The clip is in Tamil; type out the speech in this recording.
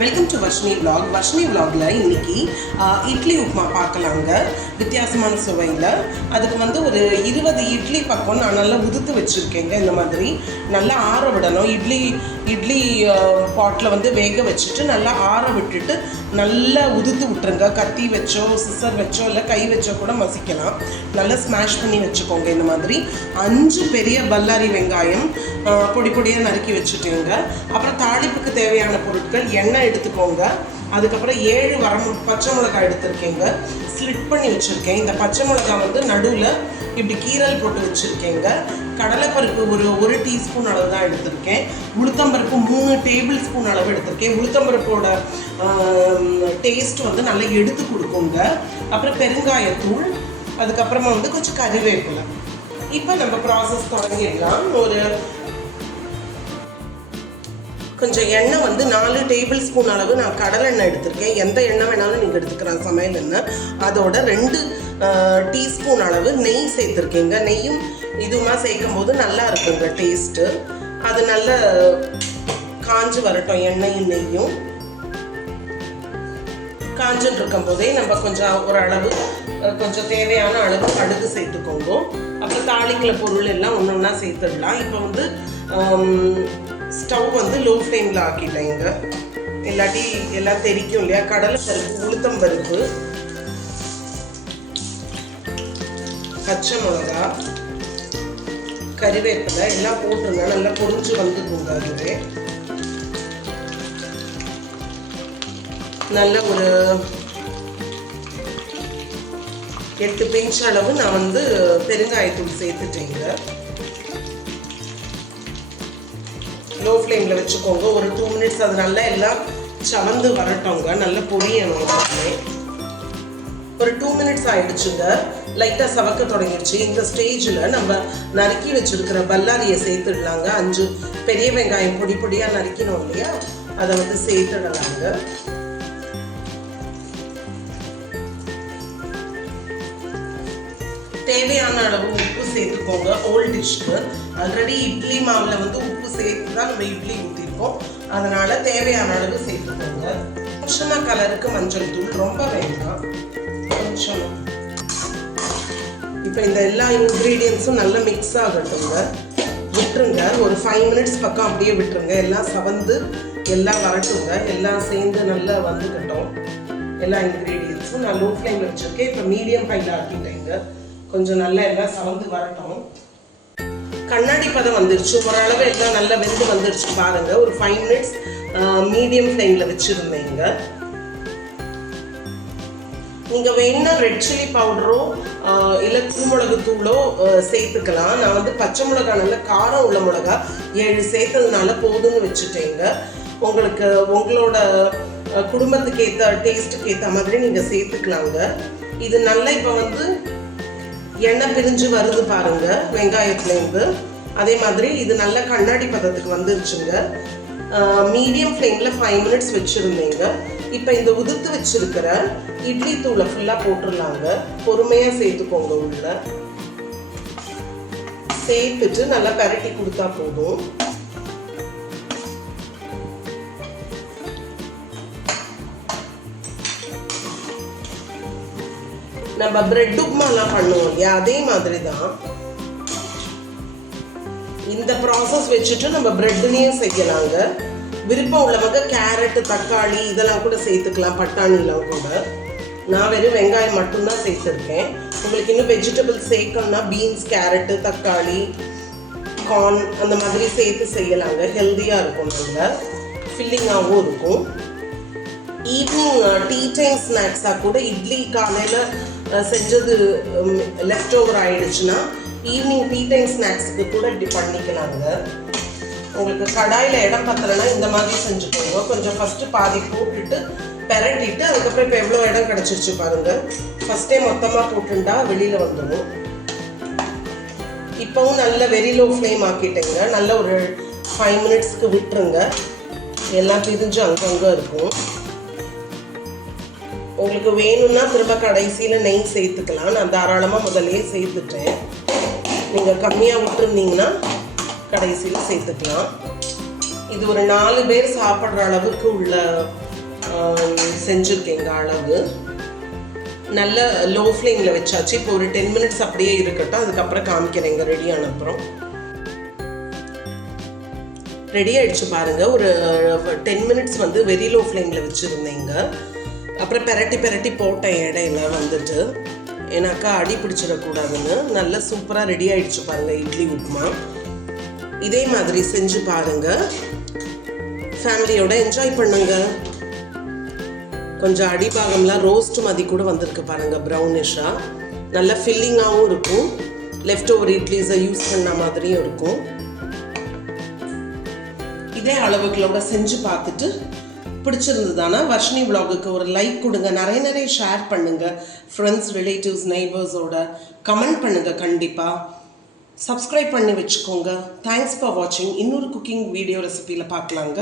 Welcome to Varshini vlog. Varshini vlogல இன்னைக்கு இட்லி உப்புமா பார்க்கலாங்க. வித்தியாசமான சுவையில் அதுக்கு வந்து ஒரு 20 இட்லி பக்கம் நான் நல்லா உதுத்து வச்சுருக்கேங்க. இந்த மாதிரி நல்லா ஆற விடணும். இட்லி பாட்டில் வந்து வேக வச்சுட்டு நல்லா ஆற விட்டுட்டு நல்லா உதுத்து விட்டுருங்க. கத்தி வச்சோ சிசர் வச்சோ இல்லை கை வச்சோ கூட மசிக்கலாம். நல்லா ஸ்மாஷ் பண்ணி வச்சுக்கோங்க. இந்த மாதிரி 5 பெரிய பல்லாரி வெங்காயம் பொடி பொடியாக நறுக்கி வச்சுட்டேங்க. அப்புறம் தாளிப்புக்கு தேவையான பொருட்கள் எண்ணெய் எடுத்துக்கோங்க. அதுக்கப்புறம் 7 பச்சை மிளகாய் எடுத்துருக்கேங்க. ஸ்லிட் பண்ணி வச்சுருக்கேன். இந்த பச்சை மிளகாய் வந்து நடுவில் இப்படி கீரல் போட்டு வச்சுருக்கேங்க. கடலைப்பருப்பு ஒரு டீஸ்பூன் அளவு தான் எடுத்திருக்கேன். உளுத்தம்பருப்பு 3 டேபிள் ஸ்பூன் அளவு எடுத்திருக்கேன். உளுத்தம்பருப்போட டேஸ்ட் வந்து நல்லா எடுத்து கொடுக்குங்க. அப்புறம் பெருங்காயத்தூள், அதுக்கப்புறமா வந்து கொஞ்சம் கறிவேப்பிலை. இப்போ நம்ம ப்ராசஸ் தொடங்கிடலாம். கொஞ்சம் எண்ணெய் வந்து 4 டேபிள் ஸ்பூன் அளவு நான் கடலை எண்ணெய் எடுத்திருக்கேன். எந்த எண்ணெய் வேணாலும் நீங்கள் எடுத்துக்கலாம், சமையல் எண்ணெய். அதோட 2 டீஸ்பூன் அளவு நெய் சேர்த்துருக்கேங்க. நெய்யும் இதுவுமா சேர்க்கும் போது நல்லா இருக்குங்க டேஸ்ட்டு. அது நல்லா காஞ்சு வரட்டும். எண்ணெயும் நெய்யும் காஞ்சுட்டு இருக்கும் போதே நம்ம கொஞ்சம் ஓரளவு கொஞ்சம் தேவையான அளவு கடுகு சேர்த்துக்கோங்க. அப்புறம் தாளிக்கிற பொருள் எல்லாம் ஒன்று ஒன்றா சேர்த்துடலாம். இப்போ வந்து ஸ்டவ் வந்து லோ ஃப்ளேமில் ஆக்கிட்டேங்க. இல்லாட்டி எல்லாம் தெரிக்கும் இல்லையா. கடலை பருப்பு, உளுத்தம் பருப்பு, பச்சை மிளகா, கறிவேப்பிலை எல்லாம் போட்டுருங்க. நல்லா பொரிஞ்சு வந்துக்குங்க. அதுவே நல்ல ஒரு 8 பிஞ்ச் அளவு நான் வந்து பெருங்காயத்தூள் சேர்த்துட்டேங்க. லோ ஃப்ளேமில் வச்சுக்கோங்க. ஒரு 2 மினிட்ஸ் அது நல்லா எல்லாம் சவந்து வரட்டோங்க. நல்லா பொரியணும். ஒரு 2 மினிட்ஸ் ஆயிடுச்சுங்க. லைட்டாக சவக்க தொடங்கிடுச்சு. இந்த ஸ்டேஜில் நம்ம நறுக்கி வச்சுருக்கிற பல்லாரியை சேர்த்துடலாங்க. 5 பெரிய வெங்காயம் பொடி பொடியாக நறுக்கணும் இல்லையா, அதை வந்து சேர்த்துடலாங்க. தேவையான அளவு உப்பு சேர்த்துக்கோங்க. ஓல்ட் டிஷ்க்கு ஆல்ரெடி இட்லி மாவில் வந்து உப்பு சேர்த்து தான் நம்ம இட்லி ஊற்றிருக்கோம். அதனால தேவையான அளவு சேர்த்துக்கோங்க. கொஞ்சமாக கலருக்கு மஞ்சள் தூள், ரொம்ப வேண்டாம், கொஞ்சம். இப்போ இந்த எல்லா இன்க்ரீடியன்ஸும் நல்லா மிக்ஸ் ஆகட்டுங்க. விட்டுருங்க. ஒரு 5 மினிட்ஸ் பக்கம் அப்படியே விட்டுருங்க. எல்லாம் சவந்து எல்லாம் வரட்டுங்க. எல்லாம் சேர்ந்து நல்லா வந்துக்கட்டும். எல்லா இன்க்ரீடியன்ஸும் நான் லோ ஃப்ளேமில் வச்சுருக்கேன். இப்போ மீடியம் ஹையில் ஆக்கிட்டேங்க. கொஞ்சம் நல்லா எல்லாம் சவந்து வரட்டும். கண்ணாடி பதம் வந்துருச்சு. ஓரளவு எல்லாம் நல்லா வெந்து வந்துருச்சு பாருங்க. ஒரு 5 மினிட்ஸ் மீடியம் ஃப்ளேமில் வச்சுருந்தேங்க. நீங்கள் வேணும்னா ரெட் சில்லி பவுடரோ இல்லை குருமிளகு தூளோ சேர்த்துக்கலாம். நான் வந்து பச்சை மிளகா நல்ல காரம் உள்ள மிளகா 7 சேர்த்ததுனால போதும்னு வச்சுட்டேங்க. உங்களுக்கு உங்களோட குடும்பத்துக்கு ஏற்ற டேஸ்ட்டுக்கு ஏற்ற மாதிரி நீங்கள் சேர்த்துக்கலாங்க. இது நல்லா இப்போ வந்து எண்ணெய் பிரிஞ்சு வருது பாருங்க வெங்காயத்துலேருந்து. அதே மாதிரி இது நல்ல கண்ணாடி பதத்துக்கு வந்துருச்சுங்க. மீடியம் ஃப்ளேமில் 5 மினிட்ஸ் வச்சுருந்தேங்க. இப்போ இந்த உதுத்து வச்சிருக்கிற இட்லி தூளை ஃபுல்லாக போட்டுடலாங்க. பொறுமையாக சேர்த்துக்கோங்க. உள்ள சேர்த்துட்டு நல்லா பரட்டி கொடுத்தா போதும். நம்ம பிரெட் உப்புமாலாம் பண்ணுவோம் இல்லையா, அதே மாதிரி தான் இந்த ப்ராசஸ் வச்சுட்டு நம்ம பிரெட்லேயும் செய்யலாங்க. விருப்பம் உள்ளவங்க கேரட்டு, தக்காளி இதெல்லாம் கூட சேர்த்துக்கலாம். பட்டாணிலாம் கூட. நான் வெறும் வெங்காயம் மட்டும்தான் சேர்த்துருக்கேன். உங்களுக்கு இன்னும் வெஜிடபிள்ஸ் சேர்க்கணும்னா பீன்ஸ், கேரட்டு, தக்காளி, கார்ன் அந்த மாதிரி சேர்த்து செய்யலாங்க. ஹெல்த்தியாக இருக்கும், நல்லா ஃபில்லிங்காகவும் இருக்கும். ஈவினிங் டீ டைம் ஸ்நாக்ஸாக கூட இட்லி காலையில் செஞ்சது லெஃப்ட் ஓவர் ஆகிடுச்சுன்னா ஈவினிங் டீ டைம் ஸ்நாக்ஸுக்கு கூட இப்படி பண்ணிக்கலாங்க. உங்களுக்கு கடாயில் இடம் பத்தலைன்னா இந்த மாதிரி செஞ்சுக்கோங்க. கொஞ்சம் ஃபஸ்ட்டு பாதி போட்டுட்டு பெரட்டிட்டு அதுக்கப்புறம் இப்போ எவ்வளோ இடம் கிடச்சிருச்சு பாருங்கள். ஃபஸ்ட்டே மொத்தமாக போட்டுட்டா வெளியில் வந்துடும். இப்போவும் நல்ல வெரி லோ ஃப்ளேம் ஆக்கிட்டேங்க. நல்ல ஒரு 5 மினிட்ஸ்க்கு விட்டுருங்க. எல்லாம் பிரிஞ்சு அங்கங்கே இருக்கும். உங்களுக்கு வேணும்னா திரும்ப கடைசியில் நெய் சேர்த்துக்கலாம். நான் தாராளமாக முதல்லையே சேர்த்துட்டேன். நீங்கள் கம்மியாக விட்டுருந்தீங்கன்னா கடைசியில் சேர்த்துக்கலாம். இது ஒரு 4 பேர் சாப்பிட்ற அளவுக்கு உள்ள செஞ்சுருக்கேங்க அளவு. நல்ல லோ ஃப்ளேமில் வச்சாச்சு. இப்போ ஒரு 10 மினிட்ஸ் அப்படியே இருக்கட்டும், அதுக்கப்புறம் காமிக்கிறேங்க ரெடி ஆன அப்புறம். ரெடி ஆகிடுச்சு பாருங்கள். ஒரு 10 மினிட்ஸ் வந்து வெரி லோ ஃப்ளேமில் வச்சுருந்தேங்க. அப்புறம் பெரட்டி போட்டேன் இடையில வந்துட்டு, ஏன்னாக்கா அடி பிடிச்சிடக்கூடாதுன்னு. நல்லா சூப்பராக ரெடி ஆகிடுச்சு பாருங்கள் இட்லி உப்புமா. இதே மாதிரி செஞ்சு பாருங்கள், ஃபேமிலியோட என்ஜாய் பண்ணுங்க. கொஞ்சம் அடிபாகம்லாம் ரோஸ்ட் மாதிரி கூட வந்திருக்கு பாருங்கள், ப்ரௌனிஷாக. நல்லா ஃபில்லிங்காகவும் இருக்கும். லெஃப்ட் ஓவர் இட்லிஸை யூஸ் பண்ண மாதிரியும் இருக்கும். இதே அளவுகளோட செஞ்சு பார்த்துட்டு பிடிச்சிருந்ததுதானா வர்ஷினி விலாகுக்கு ஒரு லைக் கொடுங்க. நிறைய ஷேர் பண்ணுங்கள் ஃப்ரெண்ட்ஸ், ரிலேட்டிவ்ஸ், நெய்பர்ஸோட. கமெண்ட் பண்ணுங்கள் கண்டிப்பாக. சப்ஸ்கிரைப் பண்ணி வச்சுக்கோங்க. தேங்க்ஸ் ஃபார் வாட்சிங். இன்னொரு குக்கிங் வீடியோ ரெசிபியில் பார்க்கலாங்க.